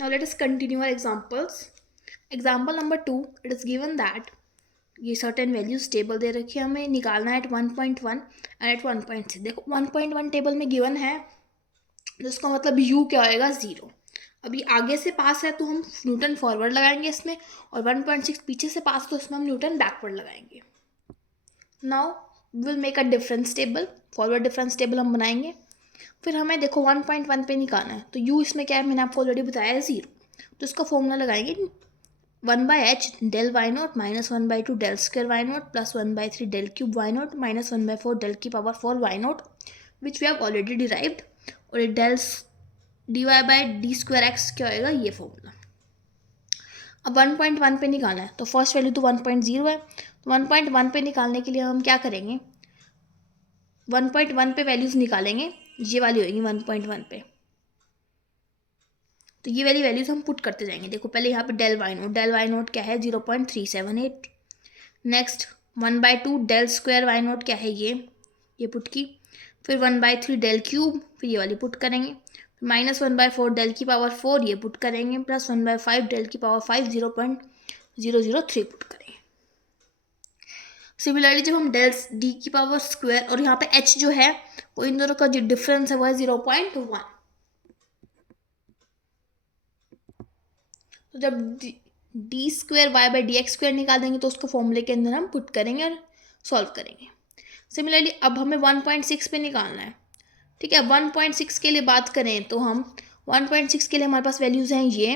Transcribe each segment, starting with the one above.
Now let us continue our examples. Example number 2, it is given that ये certain values table दे रखी है, हमें निकालना है एट 1.1 एंड एट 1.6। देखो 1.1 टेबल में गिवन है, जिसका मतलब u क्या आएगा 0। अभी आगे से पास है तो हम न्यूटन फॉरवर्ड लगाएंगे इसमें, और 1.6 पीछे से पास तो इसमें हम न्यूटन बैकवर्ड लगाएंगे। Now will make a difference table, forward difference table हम बनाएंगे। फिर हमें देखो 1.1 पे निकालना है, तो u इसमें क्या है, मैंने आपको ऑलरेडी बताया है 0। तो इसका फॉर्मूला लगाएंगे 1/h del y not minus 1/2 del square y not plus 1/3 del cube y not minus 1/4 del की power 4 y not, which we have already derived. और डेल dy/d²x क्या होएगा, ये फॉर्मूला। अब 1.1 पे निकालना है, तो फर्स्ट वैल्यू तो 1.0 है, तो 1.1 पे निकालने के लिए हम क्या करेंगे, 1.1 पे वैल्यूज निकालेंगे, ये वाली होगी 1.1 पे। तो ये वाली वैल्यूज हम पुट करते जाएंगे। देखो पहले यहाँ पे डेल वाई नोट क्या है 0.378। Next 1/2 del square Y naught क्या है, ये पुट की। फिर 1/3 डेल क्यूब, फिर ये वाली पुट करेंगे। माइनस 1/4 डेल की पावर 4 ये पुट करेंगे, प्लस 1/5 डेल की पावर 5 0.003 पुट करेंगे। सिमिलरली जब हम डेल डी की पावर स्क्वायर और यहाँ पे एच जो है वो इन दोनों का जो डिफरेंस है वो है 0.1। तो जब d²y/dx² निकाल देंगे तो उसको फॉर्मूले के अंदर हम पुट करेंगे और सॉल्व करेंगे। सिमिलरली अब हमें 1.6 पे निकालना है, ठीक है। 1.6 के लिए बात करें तो हम 1.6 के लिए हमारे पास वैल्यूज़ हैं ये।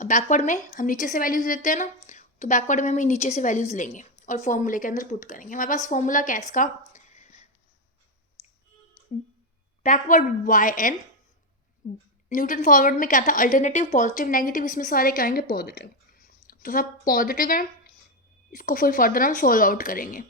अब बैकवर्ड में हम नीचे से वैल्यूज़ लेते हैं ना, तो बैकवर्ड में हम नीचे से वैल्यूज़ लेंगे और फॉर्मूले के अंदर पुट करेंगे। हमारे पास फॉर्मूला क्या है इसका, बैकवर्ड yn, न्यूटन फॉरवर्ड में क्या था, अल्टरनेटिव पॉजिटिव नेगेटिव, इसमें सारे क्या आएंगे पॉजिटिव, तो सब पॉजिटिव है। इसको फिर फर्दर हम सोल्व आउट करेंगे।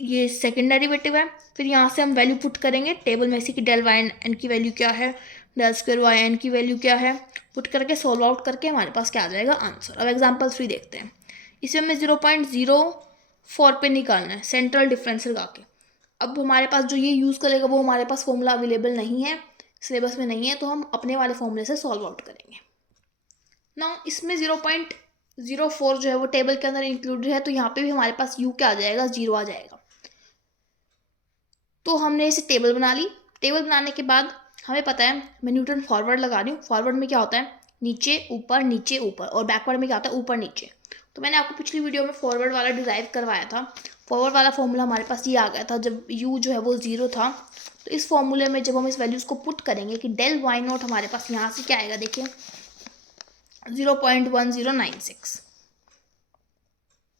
ये सेकेंड डेरिवेटिव है। फिर यहाँ से हम वैल्यू पुट करेंगे टेबल में से कि डेल वाई एन की वैल्यू क्या है, डेल स्क्वायर वाई एन की वैल्यू क्या है, पुट करके सोल्व आउट करके हमारे पास क्या आ जाएगा आंसर। अब एग्जाम्पल 3 देखते हैं। इसमें हमें 0.04 पे निकालना है सेंट्रल डिफरेंस लगा के। अब हमारे पास जो ये यूज़ करेगा वो हमारे पास फॉर्मूला अवेलेबल नहीं है, सिलेबस में नहीं है, तो हम अपने वाले फॉर्मूले से सॉल्व आउट करेंगे ना। इसमें 0.04 जो है वो टेबल के अंदर इंक्लूडेड है, तो यहाँ पे भी हमारे पास u क्या आ जाएगा, 0 आ जाएगा। तो हमने इसे टेबल बना ली। टेबल बनाने के बाद हमें पता है, मैं न्यूटन फॉरवर्ड लगा रही हूँ। फॉरवर्ड में क्या होता है, नीचे ऊपर, और बैकवर्ड में क्या होता है, ऊपर नीचे। तो मैंने आपको पिछली वीडियो में फॉरवर्ड वाला डिराइव करवाया था। फॉरवर्ड वाला फॉर्मूला हमारे पास ये आ गया था जब u जो है वो 0 था। तो इस फॉर्मूले में जब हम इस वैल्यूज़ को पुट करेंगे कि डेल वाई नॉट हमारे पास यहाँ से क्या आएगा, देखिए 0.1096,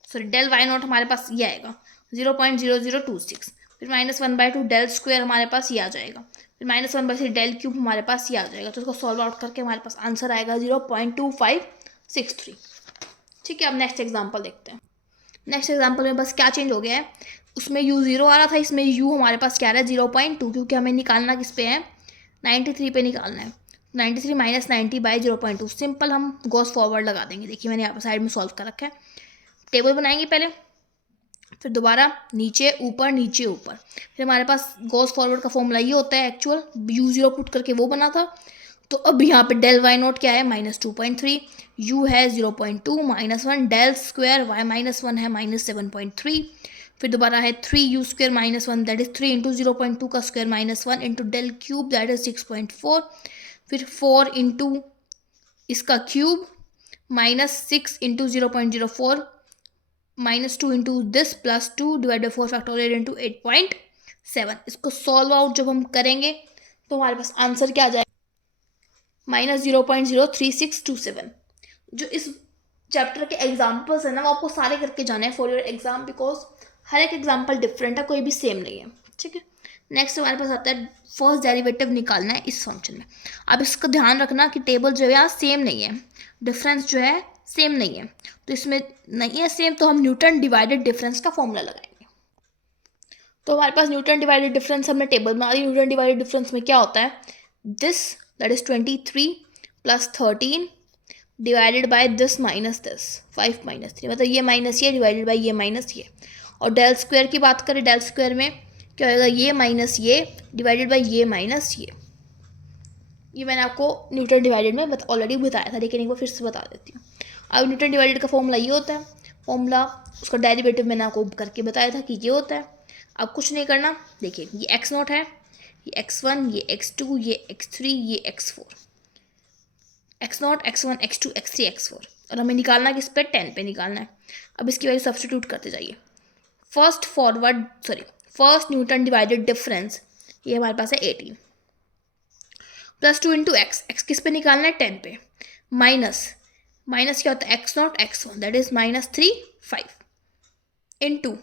सॉरी डेल वाई नॉट हमारे पास ये आएगा 0.0026। फिर -1/2 डेल स्क्वायर हमारे पास ये आ जाएगा, फिर -1/3 डेल क्यूब हमारे पास ये आ जाएगा। तो इसको सॉल्व आउट करके हमारे पास आंसर आएगा 0.2563। ठीक है, अब नेक्स्ट एग्जांपल देखते हैं। नेक्स्ट एग्जांपल में बस क्या चेंज हो गया है, उसमें u 0 आ रहा था, इसमें u हमारे पास क्या आ रहा है 0.2, क्योंकि हमें निकालना किस पे है, 93 पे निकालना है। 93 माइनस 90/0.2, सिंपल हम गॉस फॉरवर्ड लगा देंगे। देखिए मैंने यहाँ पर साइड में सॉल्व कर रखा है। टेबल बनाएंगे पहले, फिर दोबारा नीचे ऊपर। फिर हमारे पास गॉस फॉरवर्ड का फॉर्मूला ये होता है, एक्चुअल u0 पुट करके वो बना था। तो अब यहाँ पे डेल वाई नोट क्या है -2.3, u है 0.2, -1 डेल स्क्वायर y -1 है -7.3। फिर दोबारा है 3u square -1 that is 3 into 0.2 का square -1 into del cube that is 6.4। फिर 4 इंटू इसका cube -6 into 0.04 -2 into this plus 2 divide by 4 factorial into 8.7। इसको सॉल्व आउट जब हम करेंगे तो हमारे पास आंसर क्या आ जाएगा, -0.03627। जो इस चैप्टर के एग्जाम्पल्स है ना वो आपको सारे करके जाने हैं फॉर योर एग्जाम, बिकॉज हर एक एग्जाम्पल डिफरेंट है, कोई भी सेम नहीं है। ठीक है, नेक्स्ट हमारे पास आता है फर्स्ट डेरिवेटिव निकालना है इस फंक्शन में। अब इसका ध्यान रखना कि टेबल जो है यहाँ सेम नहीं है, डिफरेंस जो है सेम नहीं है। तो इसमें नहीं है सेम, तो हम न्यूटन डिवाइडेड डिफरेंस का फॉर्मूला लगाएंगे। तो हमारे पास न्यूटन डिवाइडेड डिफरेंस, हमने टेबल बना दी। न्यूटन डिवाइडेड डिफरेंस में क्या होता है, this that is 23 plus 13 divided by this minus this 5 minus 3, मतलब ये माइनस ये डिवाइडेड बाय ये माइनस ये। और डेल स्क्वायर की बात करें, डेल स्क्वायर में क्या होगा, ये माइनस ये डिवाइडेड बाय ये माइनस ये। ये मैंने आपको न्यूटन डिवाइडेड में ऑलरेडी बताया था, लेकिन एक बार फिर से बता देती हूँ। अब न्यूटन डिवाइडेड का फॉर्मूला ये होता है, फॉर्मूला उसका डेरिवेटिव मैंने आपको करके बताया था कि ये होता है। अब कुछ नहीं करना, देखिए ये एक्स नॉट है, ये x1, ये x2, ये x3, ये x4, x not, x1, x2, x3, x4, और हमें निकालना किस पे, 10 पे निकालना है। अब इसकी वैल्यू सब्स्टिट्यूट करते जाइए। फर्स्ट न्यूटन डिवाइडेड डिफरेंस ये हमारे पास है 18 प्लस 2 इंटू एक्स, एक्स किस पे निकालना है, 10 पे, माइनस क्या होता है, X not x1 that is -3 5 into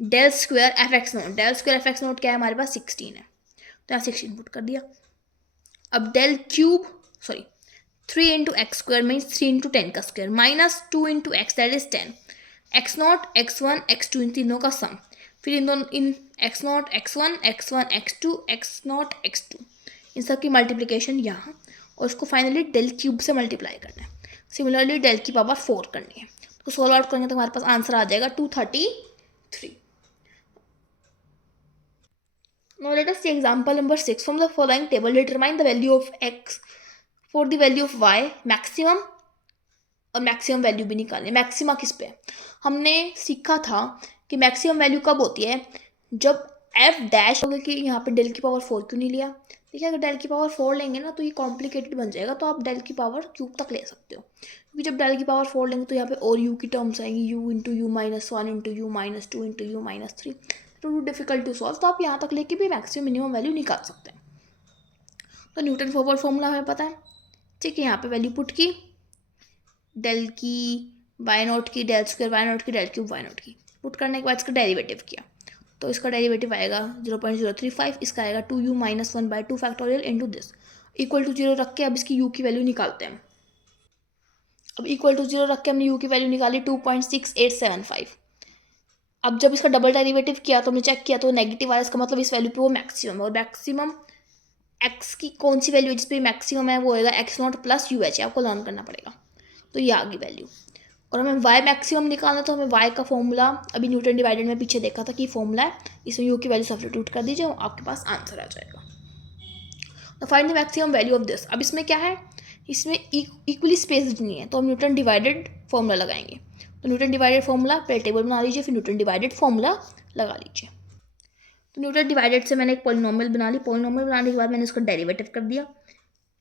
del square F X naught, del square F X naught क्या है हमारे पास, 16 है, तो यहाँ 16 पुट कर दिया। अब del cube 3 into x square means 3 into 10 का square minus 2 into x that is 10, x not x1 x2 इन तीनों का सम, फिर इन दोनों इन x not x1 x2 x not x2 इन सब की मल्टीप्लिकेशन यहाँ, और उसको फाइनली डेल क्यूब से मल्टीप्लाई करना है। सिमिलरली डेल की पावर 4 करनी है, तो सोल्व आउट करेंगे तो हमारे पास आंसर आ जाएगा 233। Now let us see example number 6. From the following table, determine the value of x for the value of y, maximum और मैक्सिमम वैल्यू भी निकालनी है। मैक्सिमा किस पे, हमने सीखा था कि मैक्सिमम वैल्यू कब होती है, जब एफ डैश होगा कि यहाँ पे डेल की पावर 4 क्यों नहीं लिया। देखिए अगर डेल की पावर 4 लेंगे ना तो ये कॉम्प्लिकेटेड बन जाएगा, तो आप डेल की पावर क्यूब तक ले सकते हो, क्योंकि जब डेल की पावर 4 लेंगे तो यहाँ पे और यू की टर्म्स आएंगी, U into U -1 into U -2 into U -3, too difficult to solve, तो आप यहाँ तक लेके भी मैक्सिमम मिनिमम वैल्यू निकाल सकते हैं। तो न्यूटन फॉरवर्ड फॉर्मूला हमें पता है, ठीक है, यहाँ पे वैल्यू पुट की, डेल की वाई नॉट की, डेल स्क्वायर वाई नॉट की, डेल क्यूब वाई नॉट की, पुट करने के बाद इसका डेरिवेटिव किया, तो इसका डेरिवेटिव आएगा 0.035, इसका आएगा 2u - 1/2 factorial into this, equal to 0 रख के अब इसकी u की वैल्यू निकालते हैं। अब इक्वल टू 0 रख के हमने u की वैल्यू निकाली 2.6875। अब जब इसका डबल डेरिवेटिव किया तो हमने चेक किया तो नेगेटिव आया, इसका मतलब इस वैल्यू पे वो मैक्सिमम है, और मैक्सिमम एक्स की कौन सी वैल्यू है जिस पे मैक्सिमम है, वो होगा x not plus U H, आपको लर्न करना पड़ेगा, तो ये आ गई वैल्यू। और हमें वाई मैक्सिमम निकालना, तो हमें वाई का फॉर्मूला अभी न्यूटन डिवाइडेड में पीछे देखा था कि फॉर्मूला है, इसमें यू की वैल्यू सब्स्टिट्यूट कर दीजिए, आपके पास आंसर आ जाएगा। तो find the maximum value of this. अब इसमें क्या है, इसमें इक्वली स्पेस्ड नहीं है, तो हम न्यूटन डिवाइडेड फॉर्मूला लगाएंगे, तो न्यूटन डिवाइडेड फॉर्मूला पहले टेबल बना लीजिए, फिर न्यूटन डिवाइडेड फॉर्मूला लगा लीजिए। तो न्यूटन डिवाइडेड से मैंने एक पॉलिनोमियल बना ली, पॉलिनोमियल बनाने के बाद मैंने इसका डेरिवेटिव कर दिया,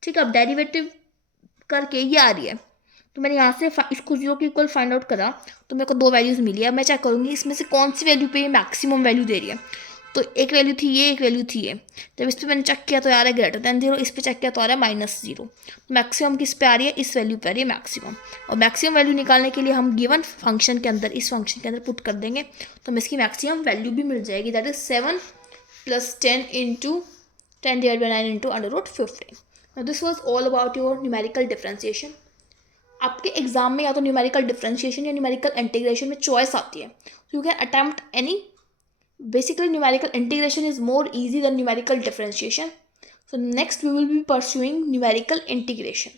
ठीक है। अब डेरिवेटिव करके ये आ रही है, तो मैंने यहाँ से इसको 0 के इक्वल फाइंड आउट करा, तो मेरे को 2 वैल्यूज़ मिली है। मैं चेक करूँगी इसमें से कौन सी वैल्यू पे ये मैक्सिमम वैल्यू दे रही है, तो एक वैल्यू थी ये, एक वैल्यू थी ये, जब इस पर मैंने चेक किया तो आ रहा है >0, इस पर चेक किया तो आ रहा है -0, तो मैक्सिमम किस पे आ रही है, इस वैल्यू पे आ रही है मैक्सिमम। और मैक्सिमम वैल्यू निकालने के लिए हम गिवन फंक्शन के अंदर, इस फंक्शन के अंदर पुट कर देंगे, तो हमें इसकी मैक्सिमम वैल्यू भी मिल जाएगी, that is 7 + 10 × 10/9 × √15। Now this was all about your numerical differentiation. आपके एग्जाम में या तो न्यूमेरिकल डिफरेंशिएशन या न्यूमेरिकल इंटीग्रेशन में चॉइस आती है, so you can attempt any. Basically numerical integration is more easy than numerical differentiation. So next we will be pursuing numerical integration.